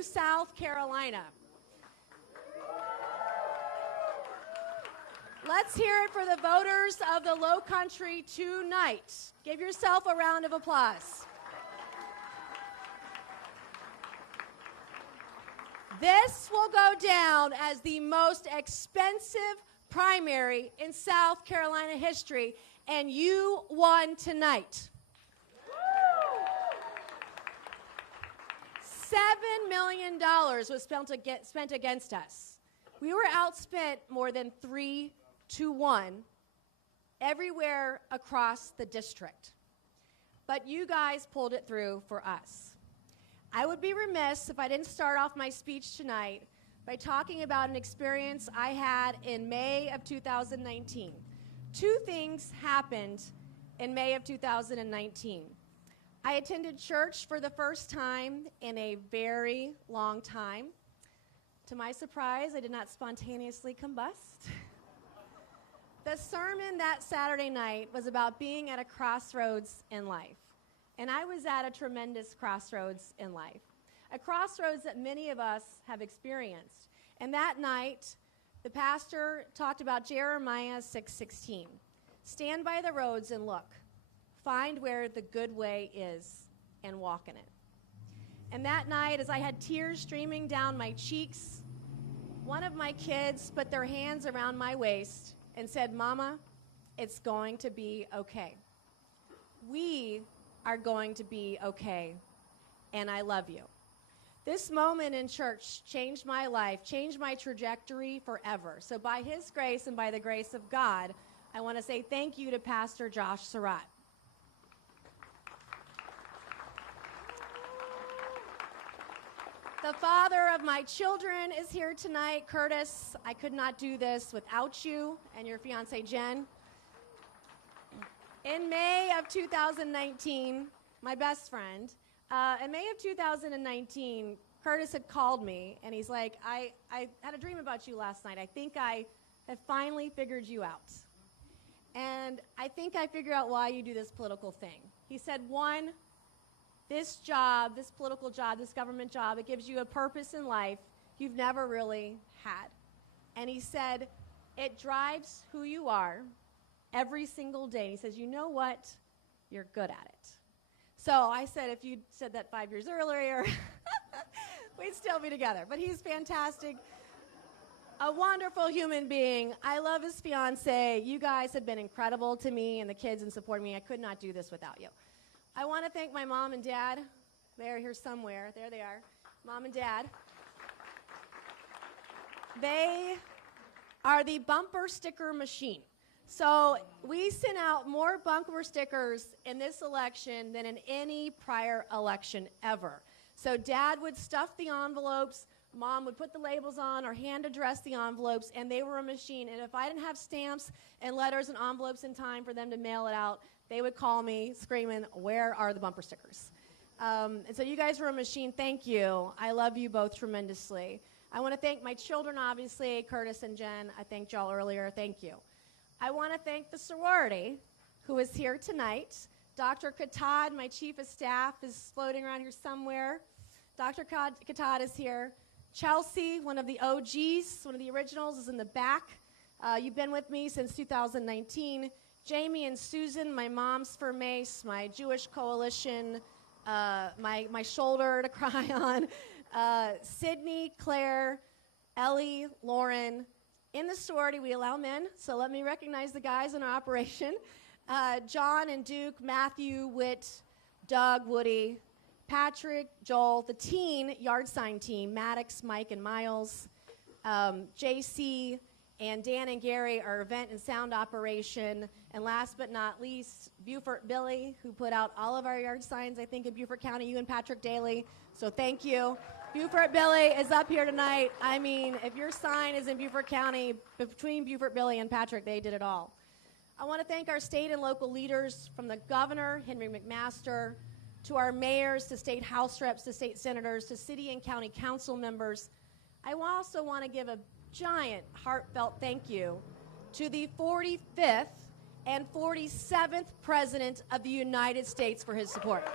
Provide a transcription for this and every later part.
to South Carolina. Let's hear it for the voters of the Low Country tonight. Give yourself a round of applause. This will go down as the most expensive primary in South Carolina history, and you won tonight. $7 million was spent against us. We were outspent more than 3-1 everywhere across the district. But you guys pulled it through for us. I would be remiss if I didn't start off my speech tonight by talking about an experience I had in May of 2019. Two things happened in May of 2019. I attended church for the first time in a very long time. To my surprise, I did not spontaneously combust. The sermon that Saturday night was about being at a crossroads in life. And I was at a tremendous crossroads in life, a crossroads that many of us have experienced. And that night, the pastor talked about Jeremiah 6:16. Stand by the roads and look. Find where the good way is and walk in it. And that night, as I had tears streaming down my cheeks, one of my kids put their hands around my waist and said, "Mama, it's going to be okay. We are going to be okay, and I love you." This moment in church changed my life, changed my trajectory forever. So by his grace and by the grace of God, I want to say thank you to Pastor Josh Surratt. The father of my children is here tonight, Curtis. I could not do this without you and your fiancée, Jen. In May of 2019, my best friend, in May of 2019, Curtis had called me, and he's like, I had a dream about you last night. I think I have finally figured you out. And I think I figured out why you do this political thing. He said, one, this job, this political job, this government job, it gives you a purpose in life you've never really had. And he said, it drives who you are every single day. He says, you know what? You're good at it. So I said, if you'd said that 5 years earlier, we'd still be together. But he's fantastic, a wonderful human being. I love his fiancée. You guys have been incredible to me and the kids in supporting me. I could not do this without you. I want to thank my mom and dad. They're here somewhere. There they are. Mom and dad. They are the bumper sticker machine. So we sent out more bumper stickers in this election than in any prior election ever. So Dad would stuff the envelopes, Mom would put the labels on or hand address the envelopes, and they were a machine. And if I didn't have stamps and letters and envelopes in time for them to mail it out, they would call me screaming, where are the bumper stickers? And so you guys were a machine. Thank you. I love you both tremendously. I want to thank my children, obviously, Curtis and Jen. I thanked y'all earlier. Thank you. I want to thank the sorority who is here tonight. Dr. Katad, my chief of staff, is floating around here somewhere. Dr. Katad is here. Chelsea, one of the OGs, one of the originals, is in the back. You've been with me since 2019. Jamie and Susan, my moms for Mace, my Jewish coalition, my shoulder to cry on. Sydney, Claire, Ellie, Lauren. In the sorority, we allow men, so let me recognize the guys in our operation. John and Duke, Matthew, Whit, Doug, Woody, Patrick, Joel, the teen yard sign team, Maddox, Mike, and Miles, JC, and Dan and Gary, our event and sound operation, and last but not least, Beaufort Billy, who put out all of our yard signs, I think, in Beaufort County, you and Patrick Daly, so thank you. Beaufort Billy is up here tonight. I mean, if your sign is in Beaufort County, between Beaufort Billy and Patrick, they did it all. I want to thank our state and local leaders, from the governor, Henry McMaster, to our mayors, to state house reps, to state senators, to city and county council members. I also want to give a giant heartfelt thank you to the 45th and 47th President of the United States for his support.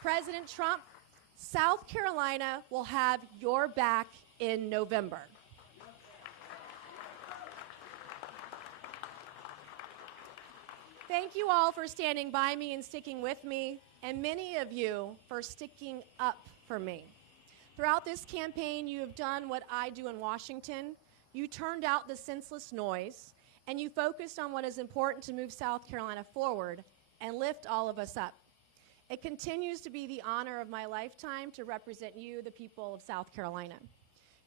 President Trump, South Carolina will have your back in November. Thank you all for standing by me and sticking with me, and many of you for sticking up for me. Throughout this campaign, you have done what I do in Washington. You turned out the senseless noise, and you focused on what is important to move South Carolina forward and lift all of us up. It continues to be the honor of my lifetime to represent you, the people of South Carolina.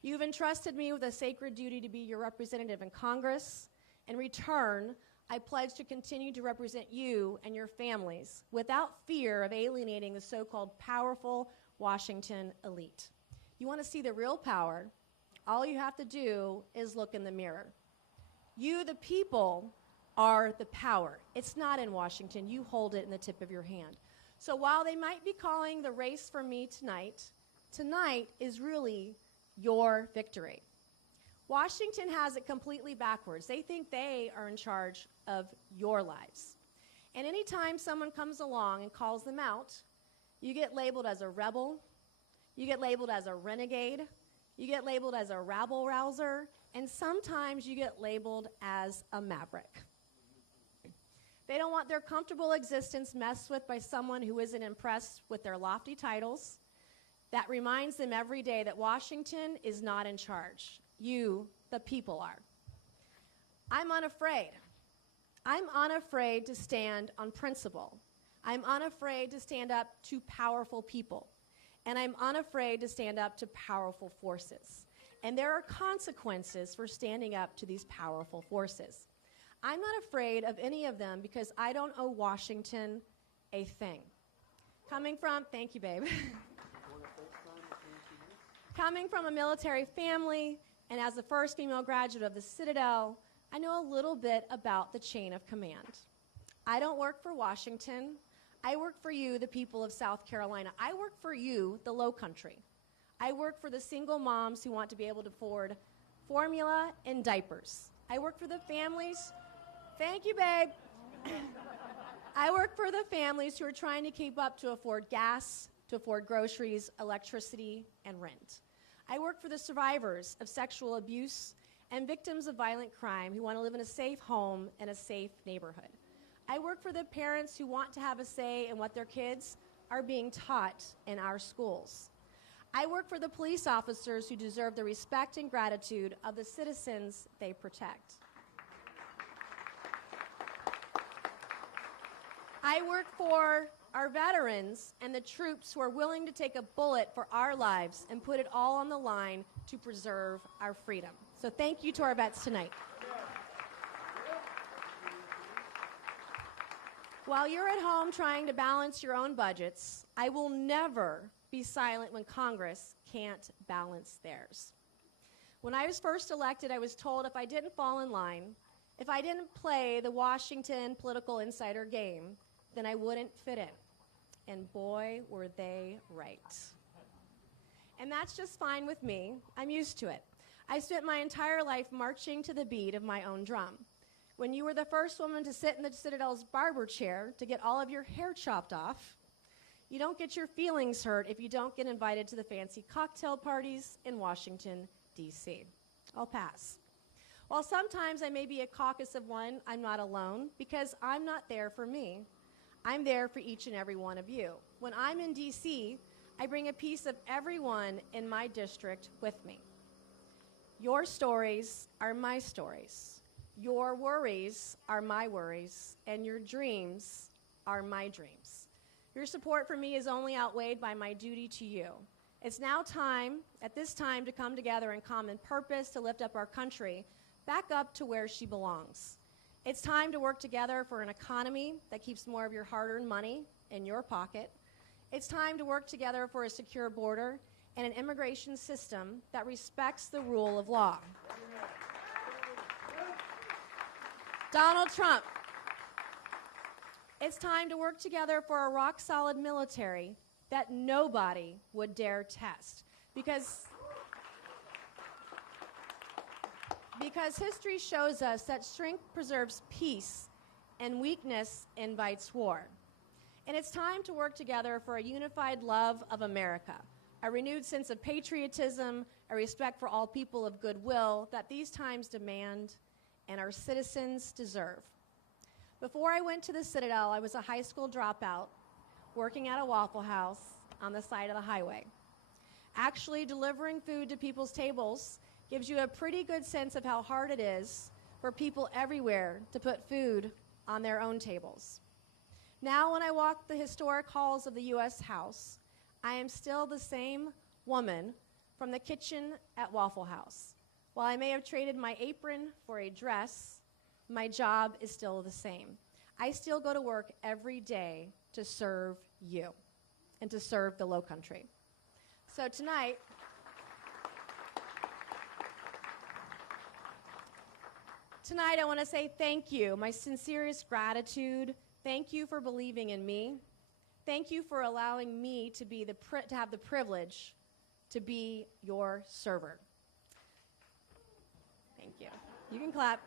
You've entrusted me with a sacred duty to be your representative in Congress. In return, I pledge to continue to represent you and your families without fear of alienating the so-called powerful Washington elite. You want to see the real power? All you have to do is look in the mirror. You, the people, are the power. It's not in Washington. You hold it in the tip of your hand. So while they might be calling the race for me tonight, tonight is really your victory. Washington has it completely backwards. They think they are in charge of your lives. And anytime someone comes along and calls them out, you get labeled as a rebel, you get labeled as a renegade, you get labeled as a rabble-rouser, and sometimes you get labeled as a maverick. They don't want their comfortable existence messed with by someone who isn't impressed with their lofty titles. That reminds them every day that Washington is not in charge. You, the people, are. I'm unafraid. I'm unafraid to stand on principle. I'm unafraid to stand up to powerful people. And I'm unafraid to stand up to powerful forces. And there are consequences for standing up to these powerful forces. I'm not afraid of any of them because I don't owe Washington a thing. Coming from, thank you, babe. Coming from a military family, and as the first female graduate of the Citadel, I know a little bit about the chain of command. I don't work for Washington. I work for you, the people of South Carolina. I work for you, the Low Country. I work for the single moms who want to be able to afford formula and diapers. I work for the families. Thank you, babe. I work for the families who are trying to keep up to afford gas, to afford groceries, electricity, and rent. I work for the survivors of sexual abuse and victims of violent crime who want to live in a safe home and a safe neighborhood. I work for the parents who want to have a say in what their kids are being taught in our schools. I work for the police officers who deserve the respect and gratitude of the citizens they protect. I work for our veterans and the troops who are willing to take a bullet for our lives and put it all on the line to preserve our freedom. So thank you to our vets tonight. While you're at home trying to balance your own budgets, I will never be silent when Congress can't balance theirs. When I was first elected, I was told if I didn't fall in line, if I didn't play the Washington political insider game, then I wouldn't fit in. And boy, were they right. And that's just fine with me. I'm used to it. I spent my entire life marching to the beat of my own drum. When you were the first woman to sit in the Citadel's barber chair to get all of your hair chopped off, you don't get your feelings hurt if you don't get invited to the fancy cocktail parties in Washington, D.C. I'll pass. While sometimes I may be a caucus of one, I'm not alone because I'm not there for me. I'm there for each and every one of you. When I'm in D.C., I bring a piece of everyone in my district with me. Your stories are my stories. Your worries are my worries, and your dreams are my dreams. Your support for me is only outweighed by my duty to you. It's now time, at this time, to come together in common purpose to lift up our country back up to where she belongs. It's time to work together for an economy that keeps more of your hard-earned money in your pocket. It's time to work together for a secure border and an immigration system that respects the rule of law. Donald Trump, it's time to work together for a rock-solid military that nobody would dare test because history shows us that strength preserves peace and weakness invites war. And it's time to work together for a unified love of America, a renewed sense of patriotism, a respect for all people of goodwill that these times demand and our citizens deserve. Before I went to the Citadel, I was a high school dropout working at a Waffle House on the side of the highway. Actually, delivering food to people's tables gives you a pretty good sense of how hard it is for people everywhere to put food on their own tables. Now, when I walk the historic halls of the U.S. House, I am still the same woman from the kitchen at Waffle House. While I may have traded my apron for a dress, my job is still the same. I still go to work every day to serve you and to serve the Lowcountry. So tonight, I want to say thank you, my sincerest gratitude. Thank you for believing in me. Thank you for allowing me to have the privilege to be your server. Thank you. You can clap.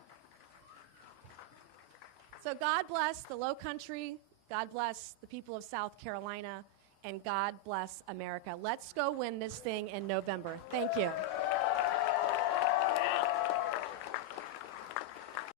So God bless the Lowcountry, God bless the people of South Carolina, and God bless America. Let's go win this thing in November. Thank you.